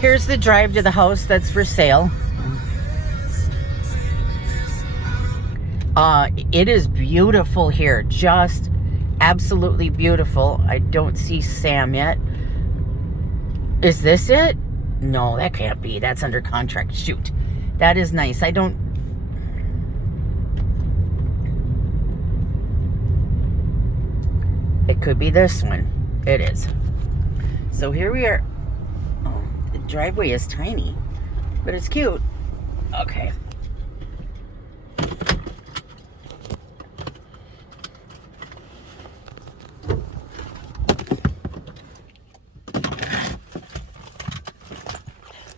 Here's the drive to the house that's for sale. It is beautiful here. Just absolutely beautiful. I don't see Sam yet. Is this it? No, that can't be. That's under contract. Shoot. That is nice. I don't... It could be this one. It is. So here we are. Oh, the driveway is tiny, but it's cute. Okay.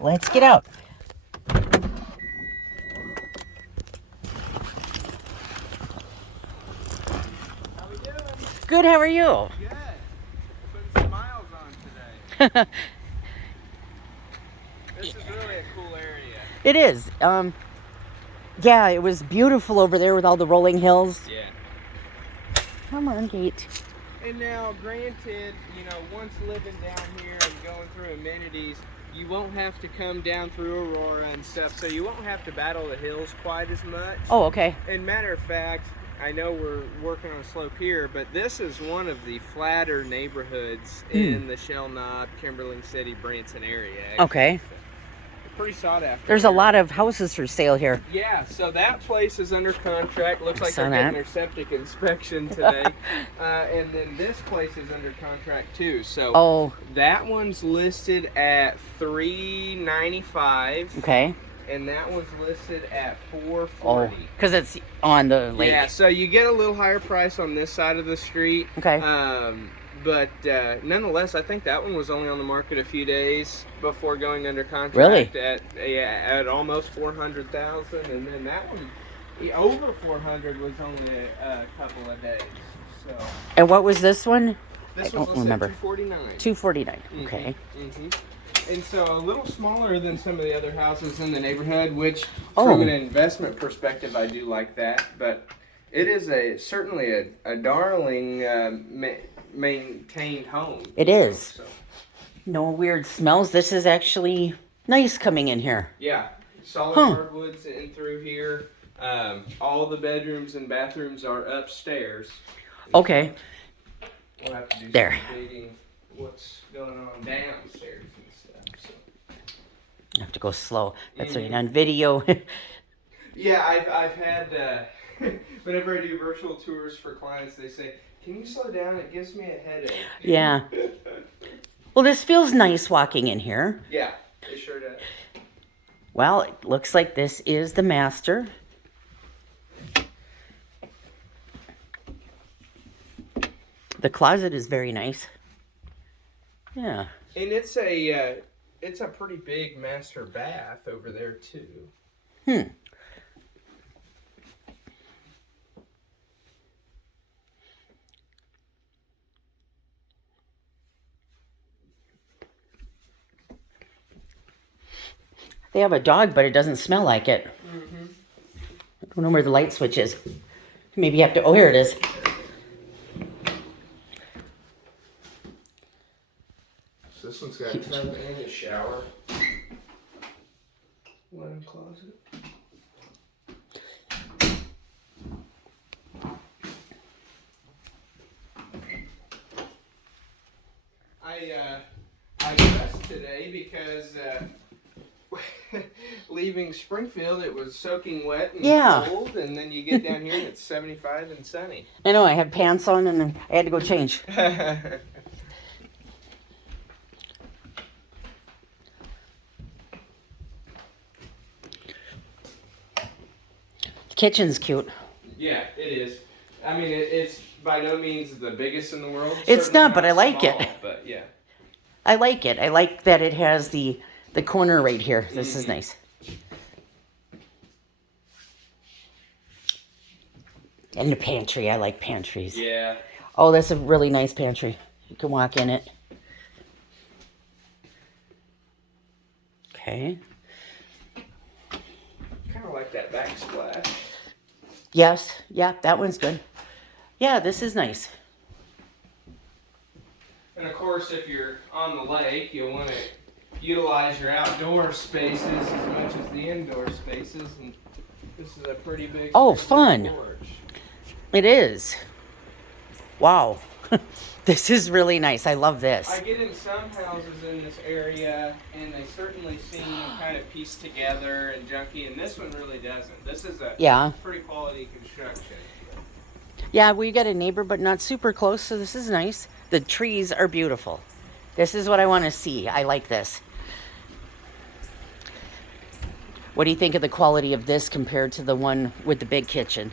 Let's get out. How we doing? Good, how are you? Good. Putting some miles on today. This is really a cool area. It is. Yeah, it was beautiful over there with all the rolling hills. Yeah. Come on, Gate. And now, granted, you know, once living down here and going through amenities, you won't have to come down through Aurora and stuff, so you won't have to battle the hills quite as much. Oh, okay. And matter of fact, I know we're working on a slope here, but this is one of the flatter neighborhoods in the Shell Knob, Kimberling City, Branson area. Actually. Okay. So, pretty sought after. There's a here. lot of houses for sale here. Yeah, so that place is under contract. Looks like Saw they're that. getting their septic inspection today. And then this place is under contract too. So Oh, that one's listed at $395, okay. and that one's listed at Oh, $440. because it's on the lake. Yeah, so you get a little higher price on this side of the street. Okay. But nonetheless, I think that one was only on the market a few days before going under contract. Really? At almost 400,000, and then that one over 400 was only a couple of days. So And what was this one? this I was don't listed remember. at 249. 249. Okay. And so a little smaller than some of the other houses in the neighborhood, which Oh. from an investment perspective, I do like that. But it is certainly a darling maintained home. It is. So, No weird smells. This is actually nice coming in here. yeah, solid Huh. hardwoods in through here. All the bedrooms and bathrooms are upstairs. Okay. We'll have to do There. some dating what's going on downstairs and stuff. So. I have to go slow. That's right, on video. Yeah, I've had whenever I do virtual tours for clients, they say, "Can you slow down? It gives me a headache." Yeah. Well, this feels nice walking in here. Yeah, it sure does. Well, it looks like this is the master. The closet is very nice. Yeah. And it's a pretty big master bath over there too. They have a dog, but it doesn't smell like it. I don't know where the light switch is. Maybe you have to... Oh, here it is. So this one's got a tub and a shower. Linen closet. I dressed today because leaving Springfield it was soaking wet and Yeah. cold, and then you get down here and it's 75 and sunny. I know, I had pants on and I had to go change. The kitchen's cute. Yeah, it is. I mean, it's by no means the biggest in the world. It's Certainly not, but I like it. But yeah. I like it. I like that it has the corner right here. This is nice. And the pantry. I like pantries. Yeah. Oh, that's a really nice pantry. You can walk in it. Okay. Kind of like that backsplash. Yes. Yeah, that one's good. Yeah, this is nice. And of course, if you're on the lake, you'll want to utilize your outdoor spaces as much as the indoor spaces. And this is a pretty big. Oh, fun. Porch. It is. Wow. This is really nice. I love this. I get in some houses in this area, and they certainly seem kind of pieced together and junky, and this one really doesn't. This is a pretty quality construction. Yeah, we got a neighbor, but not super close, so this is nice. The trees are beautiful. This is what I want to see. I like this. What do you think of the quality of this compared to the one with the big kitchen?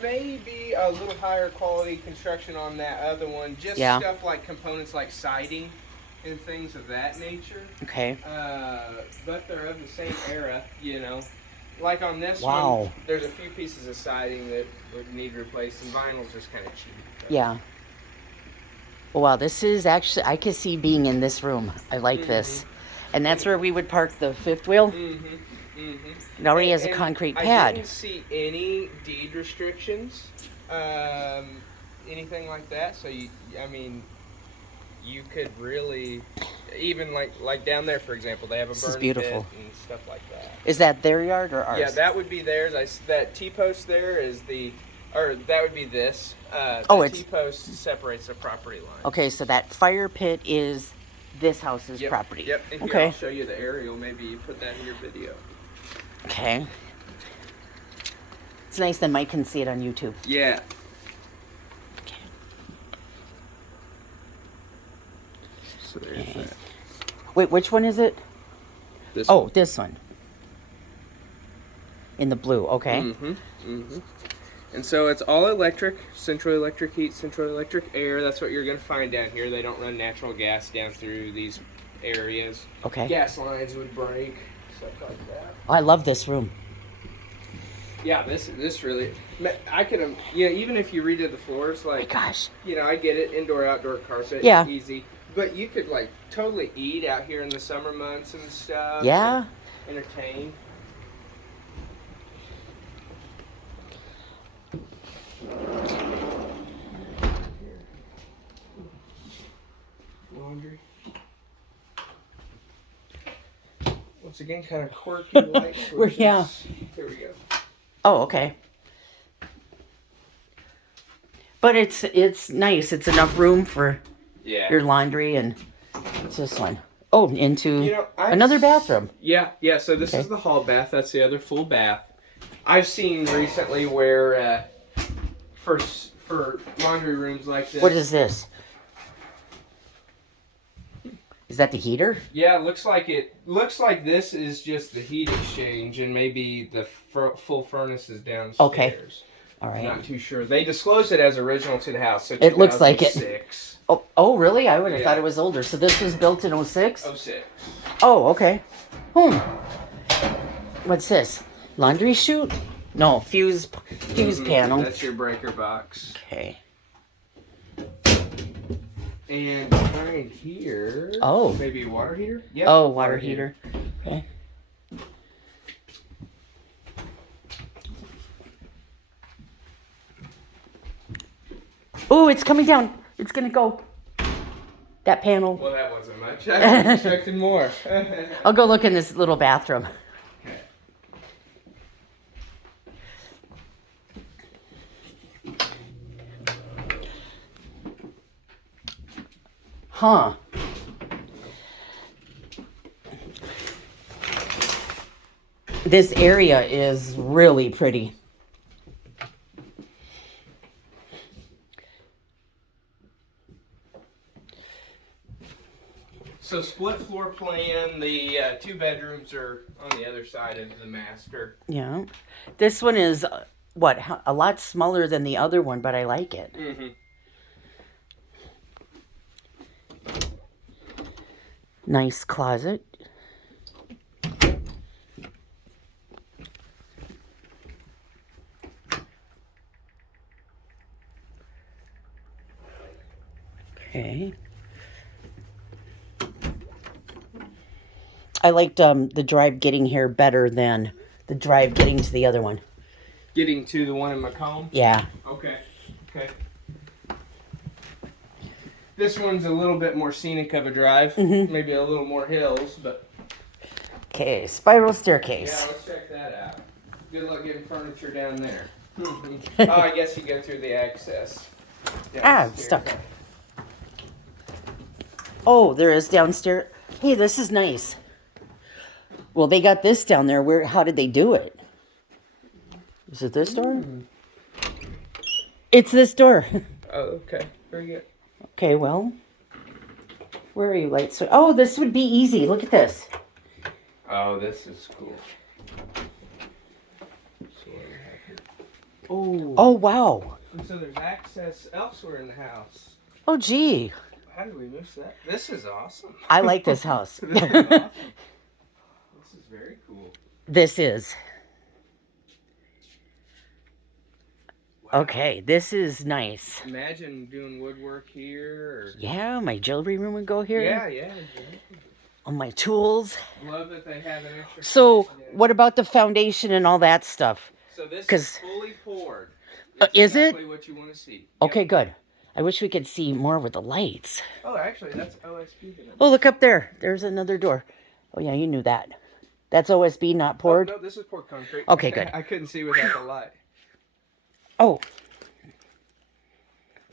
Maybe a little higher quality construction on that other one. Just stuff like components like siding and things of that nature. Okay. But they're of the same era, you know. Like on this Wow. one, there's a few pieces of siding that would need replaced, and vinyl's just kind of cheap. Yeah. Oh, wow, this is actually, I could see being in this room. I like this. And that's where we would park the fifth wheel? It already has a concrete pad. I didn't see any deed restrictions, anything like that. So you could really, even like down there, for example, they have a burn pit and stuff like that. Is that their yard or ours? Yeah, that would be theirs. That T-post there is that would be this. T-post separates the property line. Okay, so that fire pit is this house's property. Yep. And here, I'll show you the aerial. Maybe you put that in your video. Okay. It's nice that Mike can see it on YouTube. Yeah. Okay. So there's that. Wait, which one is it? This one. This one. In the blue, okay. And so it's all electric, central electric heat, central electric air. That's what you're going to find down here. They don't run natural gas down through these areas. Okay. Gas lines would break, stuff like that. Oh, I love this room. Yeah, this really, I could, even if you redid the floors, like, Oh my gosh. I get it, indoor, outdoor carpet, easy. But you could, like, totally eat out here in the summer months and stuff. Yeah. And entertain. Laundry. Once again, kind of quirky light switches. Yeah. Here we go. Oh, okay. But it's nice. It's enough room for your laundry, and what's this one? Oh, into another bathroom. Yeah. So this is the hall bath. That's the other full bath. I've seen recently where for laundry rooms like this. What is this? Is that the heater? Yeah, looks like this is just the heat exchange, and maybe the full furnace is downstairs. Okay. All right. Not too sure. They disclosed it as original to the house. So it looks like it. 2006. Oh, really? I would have thought it was older. So this was built in 06? 06. Oh, okay. What's this? Laundry chute? No, fuse panel. That's your breaker box. Okay. And behind here, maybe a water heater? Yep. Oh, water heater. Okay. Oh, it's coming down. It's going to go. That panel. Well, that wasn't much. I was expecting more. I'll go look in this little bathroom. Okay. Huh. This area is really pretty. So split floor plan, the 2 bedrooms are on the other side of the master. Yeah. This one is, a lot smaller than the other one, but I like it. Nice closet. Okay. I liked the drive getting here better than the drive getting to the other one. Getting to the one in Macomb? Yeah. Okay. This one's a little bit more scenic of a drive, maybe a little more hills, but Okay, spiral yeah, staircase. let's check that out. Good luck getting furniture down there. Oh, I guess you go through the access. I'm stuck. Oh, there is downstairs. Hey, this is nice. Well, they got this down there. Where? How did they do it? Is it this door? It's this door. Oh, okay. Very good. Okay, well, where are you, light switch? Oh, this would be easy. Look at this. Oh, this is cool. Oh, wow. And so there's access elsewhere in the house. Oh, gee. How do we miss that? This is awesome. I like this house. This is awesome. This is very cool. This is. Okay, this is nice. Imagine doing woodwork here. Or... Yeah, my jewelry room would go here. Yeah, yeah. Exactly. On my tools. Love that they have an extra. So, space there. what about the foundation and all that stuff? So this 'cause- is fully poured. Is it? Exactly what you want to see. Okay, Yep. good. I wish we could see more with the lights. Oh, actually, that's OSB. Oh, look up there. There's another door. Oh, yeah, you knew that. That's OSB, not poured. Oh, no, this is poured concrete. Okay, good. I couldn't see without the light. Oh.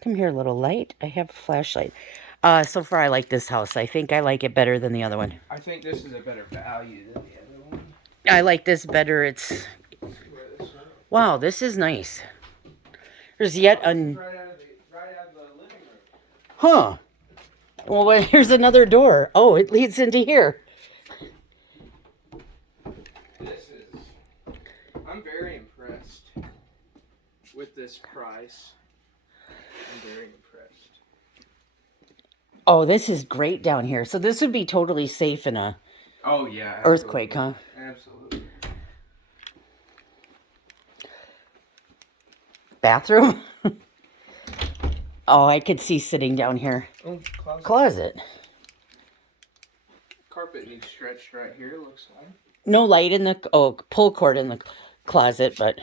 Come here, little light. I have a flashlight. So far, I like this house. I think I like it better than the other one. I think this is a better value than the other one. I like this better. It's... Let's see where this is. Wow, this is nice. There's yet an... Right out of the living room. Huh. Well, here's another door. Oh, it leads into here. I'm very impressed with this price. I'm very impressed. Oh, this is great down here. So this would be totally safe in a Oh yeah. earthquake, huh? Absolutely. Bathroom? Oh, I could see sitting down here. Oh, closet. Closet. Carpet needs stretched right here. Looks like. No light in the... Oh, pull cord in the closet, but...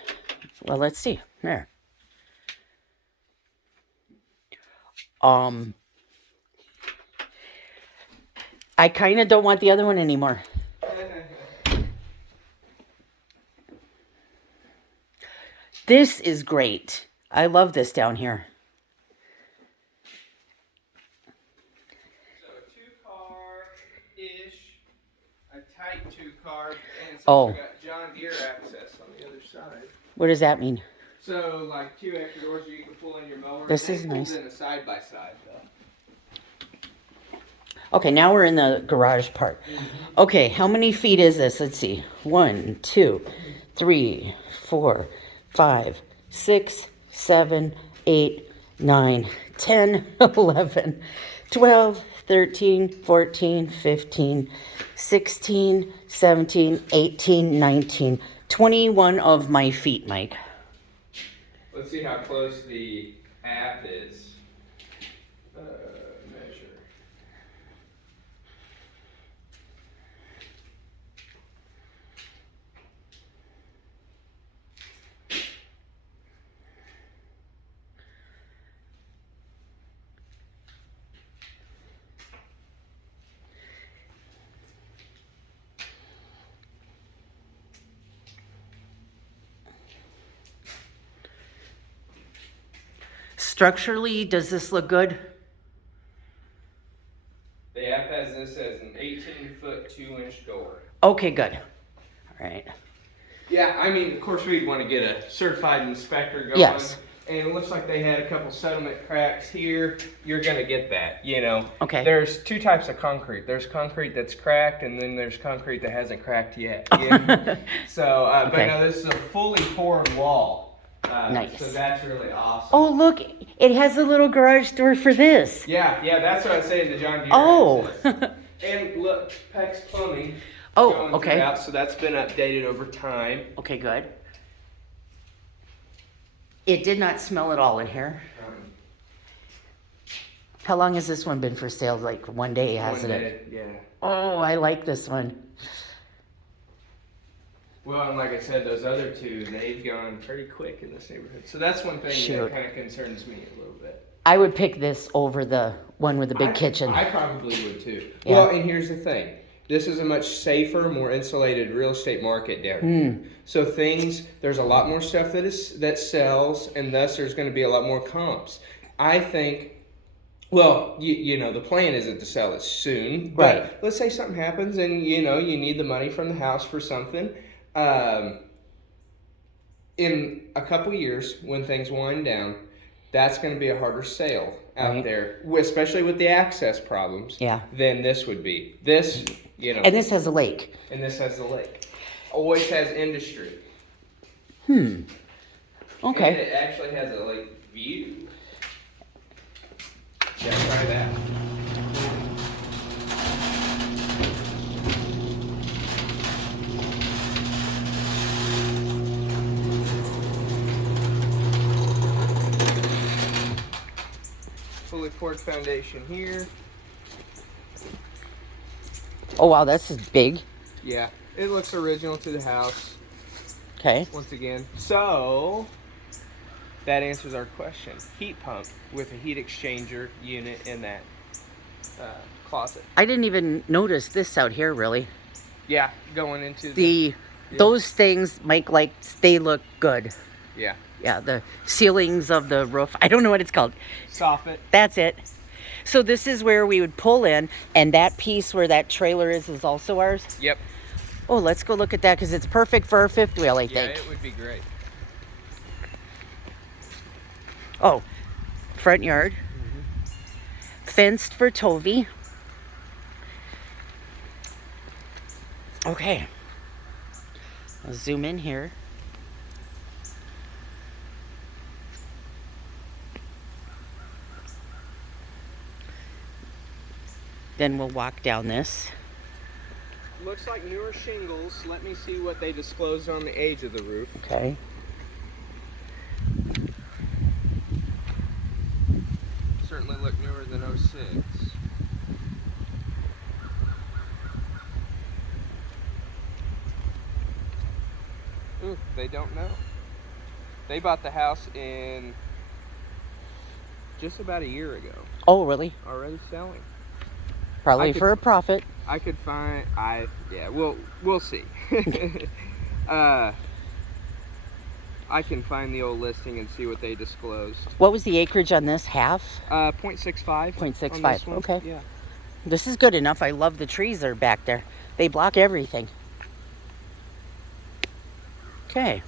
Well, let's see. There. I kind of don't want the other one anymore. This is great. I love this down here. So a 2-car-ish, a tight 2-car, and it's Oh. also got John Deere access on the other side. What does that mean? So like 2 extra doors where you can pull in your mower. This and is it nice. pulls in a side by side though. Okay, now we're in the garage part. Okay, how many feet is this? Let's see. 1, 2, 3, 4, 5, 6, 7, 8, 9, 10, 11, 12, 13, 14, 15, 16, 17, 18, 19, 21 of my feet, Mike. Let's see how close the app is. Measure. Structurally, does this look good? The app has this as an 18-foot 2-inch door. Okay, good. All right. Yeah, I mean, of course, we'd want to get a certified inspector going. Yes. And it looks like they had a couple settlement cracks here. You're going to get that, you know. Okay. There's 2 types of concrete. There's concrete that's cracked, and then there's concrete that hasn't cracked yet. You know? So, but Okay. no, this is a fully poured wall. Nice. So that's really awesome. Oh, look, it has a little garage door for this. Yeah, that's what I say the John Deere. Oh. access. And look, Peck's Plumbing. Oh, going okay. throughout, so that's been updated over time. Okay, good. It did not smell at all in here. How long has this one been for sale? Like one day, hasn't it? Yeah. Oh, I like this one. Well, and like I said, those other 2, they've gone pretty quick in this neighborhood. So that's one thing Shoot. that kind of concerns me a little bit. I would pick this over the one with the big kitchen. I probably would too. Yeah. Well, and here's the thing. This is a much safer, more insulated real estate market down here. So there's a lot more stuff that sells, and thus there's going to be a lot more comps. I think, well, you know, the plan isn't to sell it soon, but Right. let's say something happens and, you know, you need the money from the house for something. In a couple years, when things wind down, that's going to be a harder sale out Right. there, especially with the access problems. Yeah. Than this would be. This, you know, And this has a lake. and this has the lake. Always has industry. Okay. And it actually has a lake view. Yeah, try that. Fully poured foundation here. Oh, wow, this is big. Yeah, it looks original to the house. Okay. Once again. So, that answers our question. Heat pump with a heat exchanger unit in that closet. I didn't even notice this out here, really. Yeah, going into Those things, Mike likes, they look good. yeah. Yeah, the ceilings of the roof. I don't know what it's called. Soffit. That's it. So this is where we would pull in, and that piece where that trailer is also ours. Yep. Oh, let's go look at that because it's perfect for our fifth wheel, I Yeah, think. it would be great. Oh, front yard. Fenced for Tovey. Okay. I'll zoom in here. Then we'll walk down this. Looks like newer shingles. Let me see what they disclosed on the age of the roof. Okay. Certainly look newer than 06. Ooh, they don't know. They bought the house in just about a year ago. Oh, really? Already selling. Probably I could- for a profit. I could find. We'll see. I can find the old listing and see what they disclosed. What was the acreage on this? Half? 0.65. 0.65, on this one. okay. Yeah. This is good enough. I love the trees that are back there. They block everything. Okay.